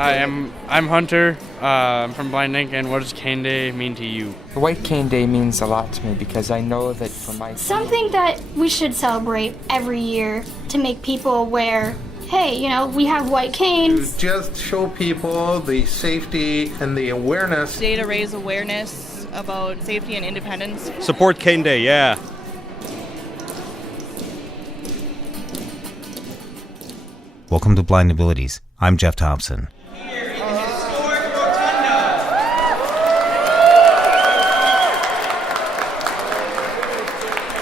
Hi, I'm Hunter. I'm from Blindness, and what does Cane Day mean to you? White Cane Day means a lot to me because I know that for my something that we should celebrate every year to make people aware. Hey, we have white canes. Just show people the safety and the awareness. Day to raise awareness about safety and independence. Support Cane Day, yeah. Welcome to Blind Abilities. I'm Jeff Thompson. Here in the historic Rotundra.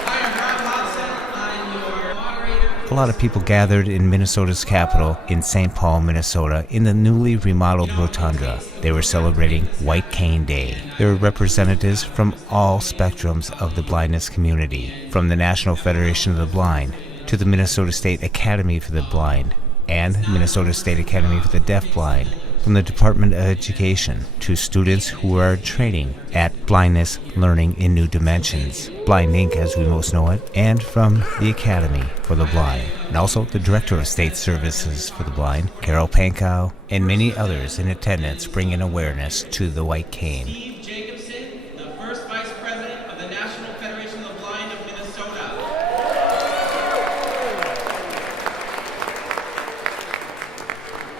Hi, I'm Rob Hodson. I'm your moderator. A lot of people gathered in Minnesota's capital in St. Paul, Minnesota, in the newly remodeled Rotundra. They were celebrating White Cane Day. There were representatives from all spectrums of the blindness community, from the National Federation of the Blind to the Minnesota State Academy for the Blind and Minnesota State Academy for the Deafblind, from the Department of Education to students who are training at Blindness Learning in New Dimensions, Blind Inc. as we most know it, and from the Academy for the Blind, and also the Director of State Services for the Blind, Carol Pankow, and many others in attendance bringing awareness to the white cane. Steve Jacobson, the first Vice President of the National Federation of the Blind of Minnesota.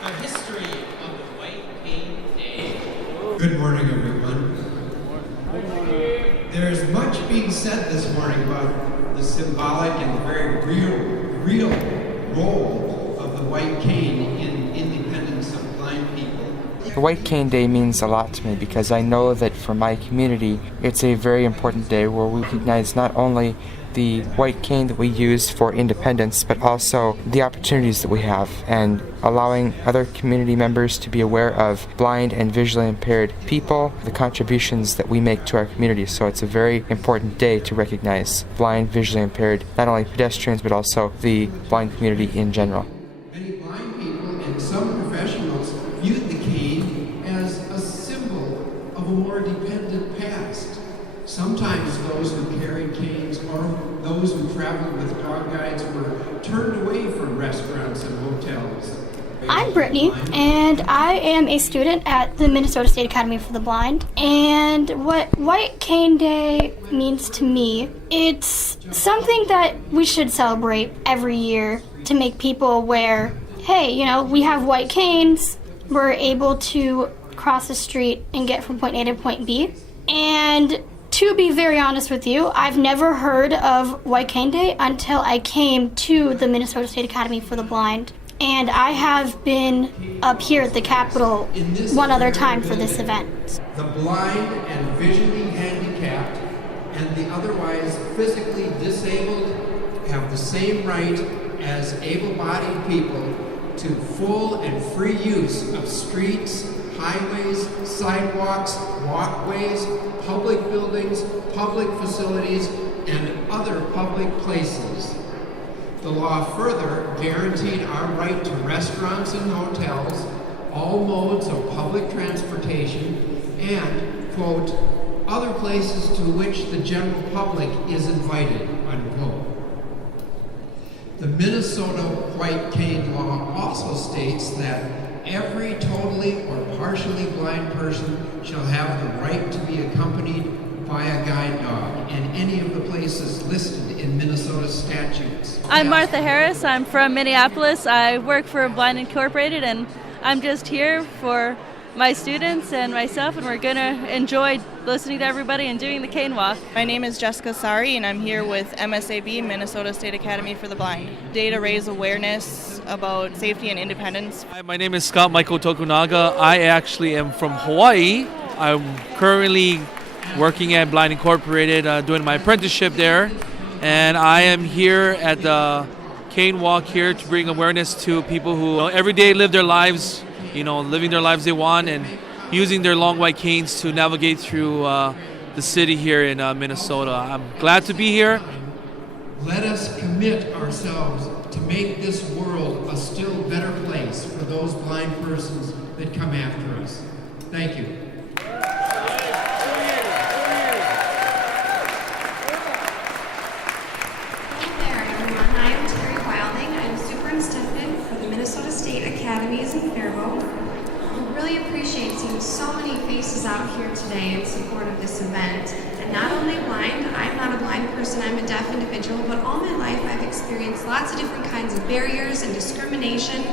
The history of the White Cane Day. Good morning, everyone. There's much being said this morning about the symbolic and very real role of the white cane in independence of blind people. The White Cane Day means a lot to me because I know that for my community it's a very important day where we recognize not only the white cane that we use for independence, but also the opportunities that we have, and allowing other community members to be aware of blind and visually impaired people, the contributions that we make to our community. So it's a very important day to recognize blind, visually impaired, not only pedestrians, but also the blind community in general. Many blind people and some professionals viewed the cane as a symbol of a more dependent past. Sometimes those who carried canes or those who traveled with dog guides were turned away from restaurants and hotels. I'm Brittany, and I am a student at the Minnesota State Academy for the Blind. And what White Cane Day means to me, it's something that we should celebrate every year to make people aware. Hey, we have white canes. We're able to cross the street and get from point A to point B. And to be very honest with you, I've never heard of White Cane Day until I came to the Minnesota State Academy for the Blind. And I have been up here at the Capitol one other time for this event. The blind and visually handicapped and the otherwise physically disabled have the same right as able-bodied people to full and free use of streets, highways, sidewalks, walkways, public buildings, public facilities, and other public places. The law further guaranteed our right to restaurants and hotels, all modes of public transportation, and, quote, other places to which the general public is invited, unquote. The Minnesota White Cane Law also states that every totally or partially blind person shall have the right to be accompanied by a guide dog in any of the places listed in Minnesota statutes. I'm Martha Harris. I'm from Minneapolis. I work for Blind Incorporated, and I'm just here for my students and myself, and we're going to enjoy listening to everybody and doing the cane walk. My name is Jessica Sari, and I'm here with MSAB, Minnesota State Academy for the Blind. Day to raise awareness about safety and independence. Hi, my name is Scott Michael Tokunaga. I actually am from Hawaii. I'm currently working at Blind Incorporated, doing my apprenticeship there. And I am here at the cane walk here to bring awareness to people who every day live their lives, living their lives they want and using their long white canes to navigate through the city here in Minnesota. I'm glad to be here. Let us commit ourselves to make this world a still better place for those blind persons that come after us. Thank you. Minnesota State Academies in Faribault. is out here today in support of this event. And not only blind, I'm not a blind person, I'm a deaf individual, but all my life I've experienced lots of different kinds of barriers and discrimination.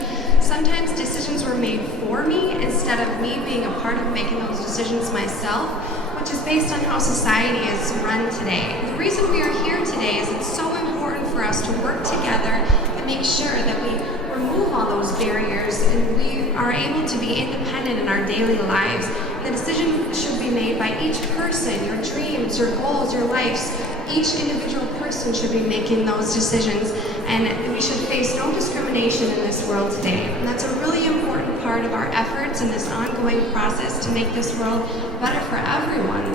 Sometimes decisions were made for me instead of me being a part of making those decisions myself, which is based on how society is run today. The reason we are here today is it's so important for us to work together and make sure that we remove all those barriers and we are able to be independent in our daily lives. The decision should be made by each person, your dreams, your goals, your lives. Each individual person should be making those decisions, and we should face no discrimination in this world today. And that's a really important part of our efforts in this ongoing process to make this world better for everyone.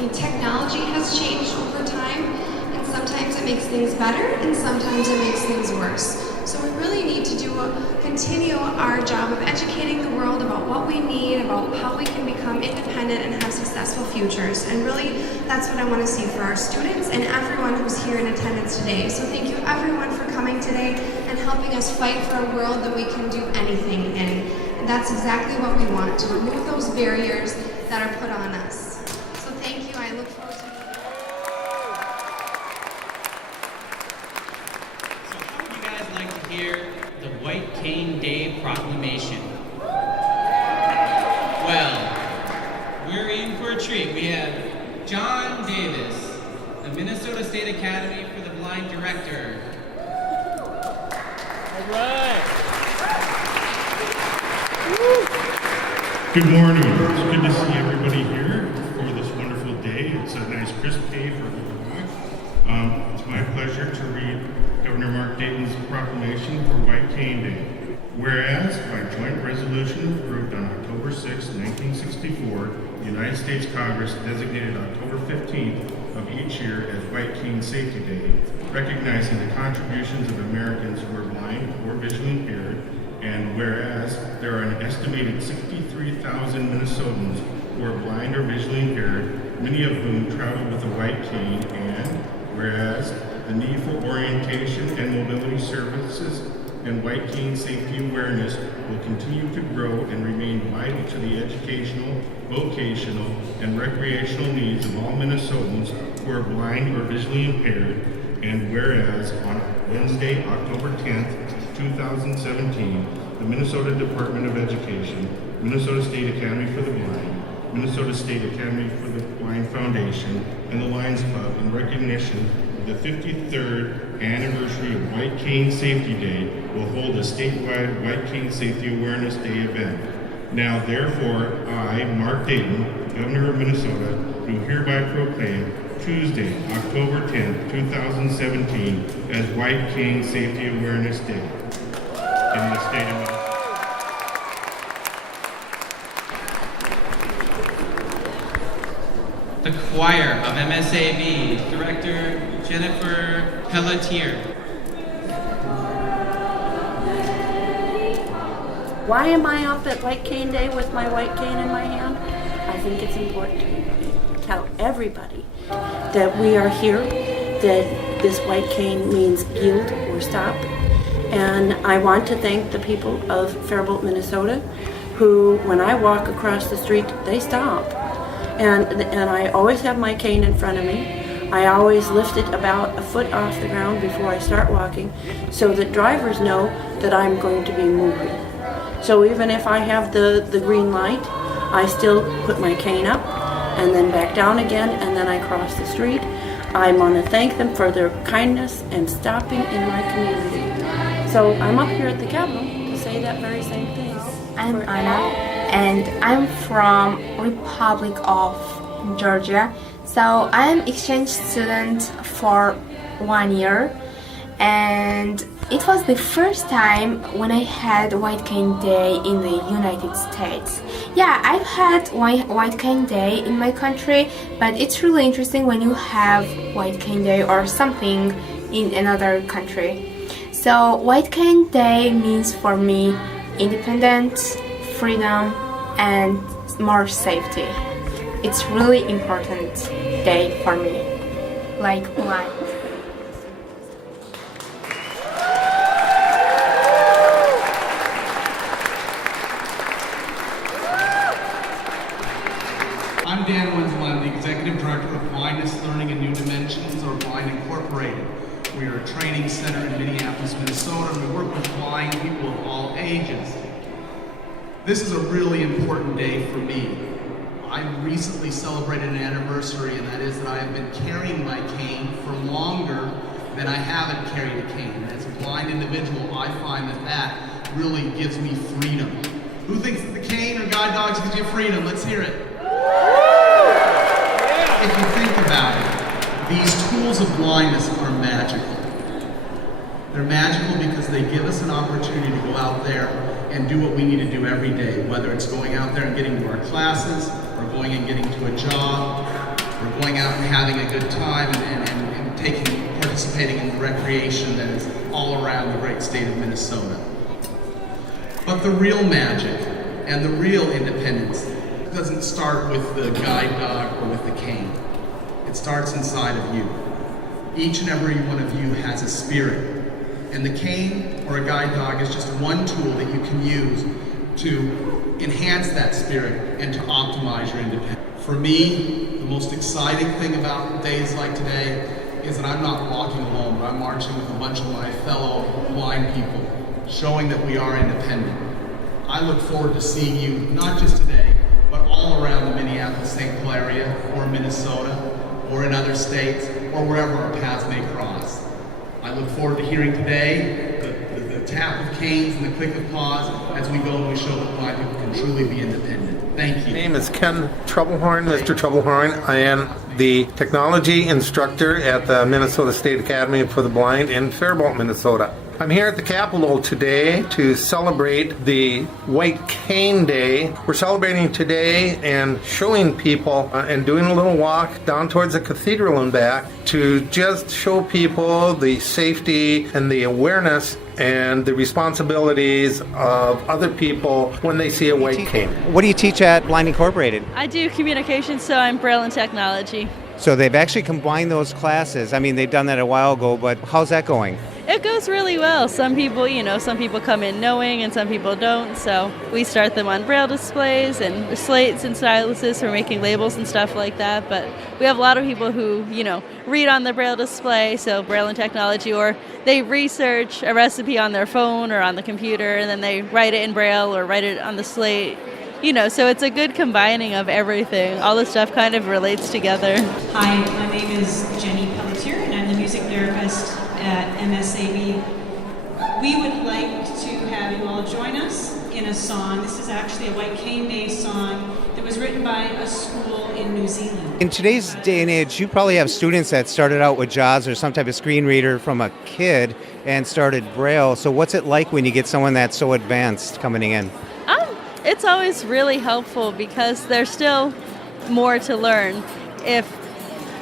The technology has changed over time, and sometimes it makes things better, and sometimes it makes things worse. So we really need to continue our job of educating the world about what we need, about how we can become independent and have successful futures. And really, that's what I want to see for our students and everyone who's here in attendance today. So thank you everyone for coming today and helping us fight for a world that we can do anything in. And that's exactly what we want, to remove those barriers that are put on us. So thank you. I look forward to hear the White Cane Day Proclamation. Well, we're in for a treat. We have John Davis, the Minnesota State Academy for the Blind Director. All right. Good morning. It's good to see everybody here for this wonderful day. It's a nice crisp day for the walk. It's my pleasure to read Governor Mark Dayton's proclamation for White Cane Day. Whereas, by joint resolution approved on October 6, 1964, the United States Congress designated October 15th of each year as White Cane Safety Day, recognizing the contributions of Americans who are blind or visually impaired, and whereas there are an estimated 63,000 Minnesotans who are blind or visually impaired, many of whom travel with a white cane, and whereas the need for orientation and mobility services and white cane safety awareness will continue to grow and remain vital to the educational, vocational, and recreational needs of all Minnesotans who are blind or visually impaired, and whereas on Wednesday, October 10th, 2017, the Minnesota Department of Education, Minnesota State Academy for the Blind, Minnesota State Academy for the Blind Foundation, and the Lions Club, in recognition of the 53rd anniversary of White Cane Safety Day, will hold a statewide White Cane Safety Awareness Day event. Now, therefore, I, Mark Dayton, Governor of Minnesota, do hereby proclaim Tuesday, October 10th, 2017, as White Cane Safety Awareness Day in the state of Minnesota. The choir of MSAB, Director Jennifer Pelletier. Why am I up at White Cane Day with my white cane in my hand? I think it's important to tell everybody that we are here, that this white cane means yield or stop. And I want to thank the people of Faribault, Minnesota, who, when I walk across the street, they stop. And I always have my cane in front of me. I always lift it about a foot off the ground before I start walking, so that drivers know that I'm going to be moving. So even if I have the green light, I still put my cane up and then back down again, and then I cross the street. I want to thank them for their kindness and stopping in my community. So I'm up here at the Capitol to say that very same thing. I'm Anna, and I'm from Republic of Georgia. So I'm exchange student for 1 year, and it was the first time when I had White Cane Day in the United States. Yeah, I've had White Cane Day in my country, but it's really interesting when you have White Cane Day or something in another country. So White Cane Day means for me independence, freedom, and more safety. It's really important day for me, like blind. Cane Center in Minneapolis, Minnesota, and we work with blind people of all ages. This is a really important day for me. I recently celebrated an anniversary, and that is that I have been carrying my cane for longer than I haven't carried a cane. And as a blind individual, I find that that really gives me freedom. Who thinks that the cane or guide dogs gives you freedom? Let's hear it. If you think about it, these tools of blindness are magical. They're magical because they give us an opportunity to go out there and do what we need to do every day, whether it's going out there and getting to our classes, or going and getting to a job, or going out and having a good time and participating in the recreation that is all around the great state of Minnesota. But the real magic and the real independence doesn't start with the guide dog or with the cane. It starts inside of you. Each and every one of you has a spirit. And the cane or a guide dog is just one tool that you can use to enhance that spirit and to optimize your independence. For me, the most exciting thing about days like today is that I'm not walking alone, but I'm marching with a bunch of my fellow blind people, showing that we are independent. I look forward to seeing you, not just today, but all around the Minneapolis-St. Paul area, or Minnesota, or in other states, or wherever our paths may cross. I look forward to hearing today the tap of canes and the click of paws as we go and we show that blind people can truly be independent. Thank you. My name is Ken Troublehorn, Mr. Troublehorn. I am the technology instructor at the Minnesota State Academy for the Blind in Faribault, Minnesota. I'm here at the Capitol today to celebrate the White Cane Day. We're celebrating today and showing people and doing a little walk down towards the Cathedral and back to just show people the safety and the awareness and the responsibilities of other people when they see a white cane. What do you teach at Blind Incorporated? I do communications, so I'm Braille and technology. So they've actually combined those classes. I mean, they've done that a while ago, but how's that going? It goes really well. Some people, some people come in knowing and some people don't. So we start them on Braille displays and slates and styluses for making labels and stuff like that. But we have a lot of people who, read on the Braille display, so Braille and technology, or they research a recipe on their phone or on the computer and then they write it in Braille or write it on the slate. So it's a good combining of everything. All the stuff kind of relates together. Hi, my name is Jenny Pelletier and I'm the music therapist at MSAB. We would like to have you all join us in a song. This is actually a White Cane Day song that was written by a school in New Zealand. In today's day and age, you probably have students that started out with JAWS or some type of screen reader from a kid and started Braille. So what's it like when you get someone that's so advanced coming in? It's always really helpful because there's still more to learn. If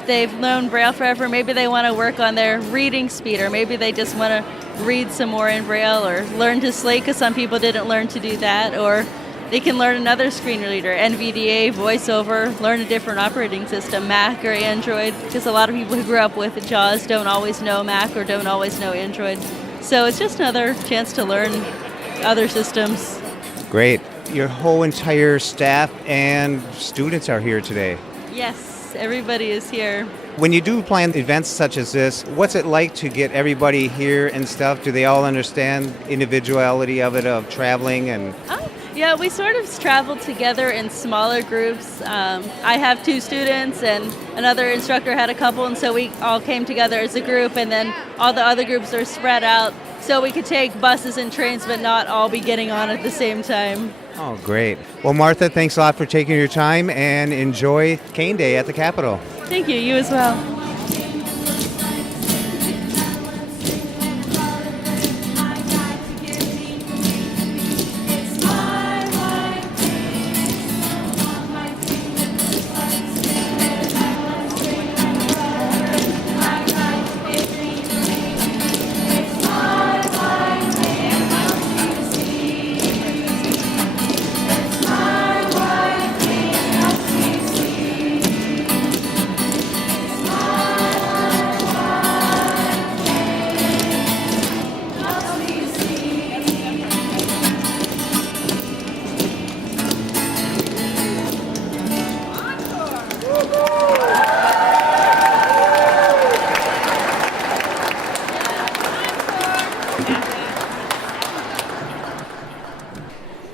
they've known Braille forever, maybe they want to work on their reading speed, or maybe they just want to read some more in Braille or learn to slate because some people didn't learn to do that, or they can learn another screen reader, NVDA, VoiceOver, learn a different operating system, Mac or Android, because a lot of people who grew up with JAWS don't always know Mac or don't always know Android. So it's just another chance to learn other systems. Great. Your whole entire staff and students are here today. Yes, everybody is here. When you do plan events such as this, what's it like to get everybody here and stuff? Do they all understand individuality of it, of traveling and... Yeah, we sort of travel together in smaller groups. I have 2 students and another instructor had a couple, and so we all came together as a group, and then all the other groups are spread out so we could take buses and trains but not all be getting on at the same time. Oh, great. Well, Martha, thanks a lot for taking your time and enjoy Cane Day at the Capitol. Thank you. You as well.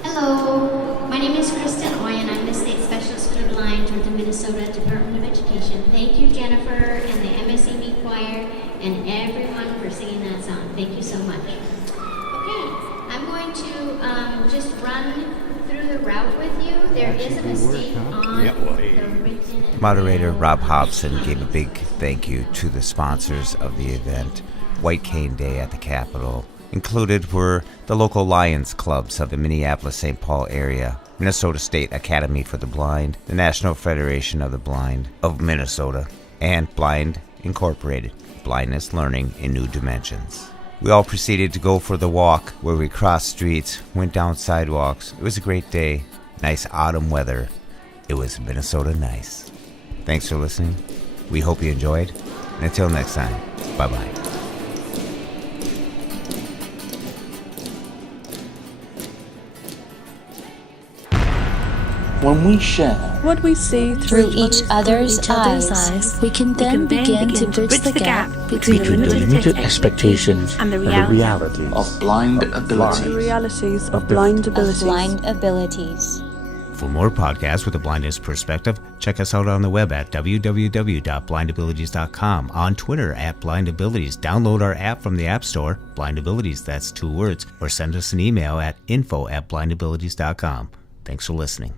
Hello, my name is Kristen Oy, and I'm the State Specialist for the Blind with the Minnesota Department of Education. Thank you, Jennifer, and the MSAB choir, and everyone for singing that song. Thank you so much. Okay, I'm going to just run through the route with you. There is a mistake on the written... Moderator Rob Hobson gave a big thank you to the sponsors of the event, White Cane Day at the Capitol. Included were the local Lions clubs of the Minneapolis-St. Paul area, Minnesota State Academy for the Blind, the National Federation of the Blind of Minnesota, and Blind Incorporated, Blindness Learning in New Dimensions. We all proceeded to go for the walk where we crossed streets, went down sidewalks. It was a great day, nice autumn weather. It was Minnesota nice. Thanks for listening. We hope you enjoyed. And until next time, bye-bye. When we share what we see through each other's eyes, we can then begin to bridge the gap between the limited expectations and the realities of blind abilities. The realities of blind abilities. For more podcasts with a blindness perspective, check us out on the web at www.blindabilities.com, on Twitter at blindabilities. Download our app from the App Store, blindabilities, that's 2 words, or send us an email at info@blindabilities.com. Thanks for listening.